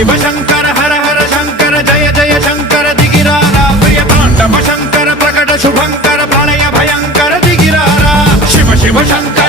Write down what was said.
शिव शंकर हर हर शंकर जय जय शंकर दिगिरारा प्रिय तांडव शंकर प्रकट शुभंकर प्रलय भयंकर दिगिरारा शिव शिव शंकर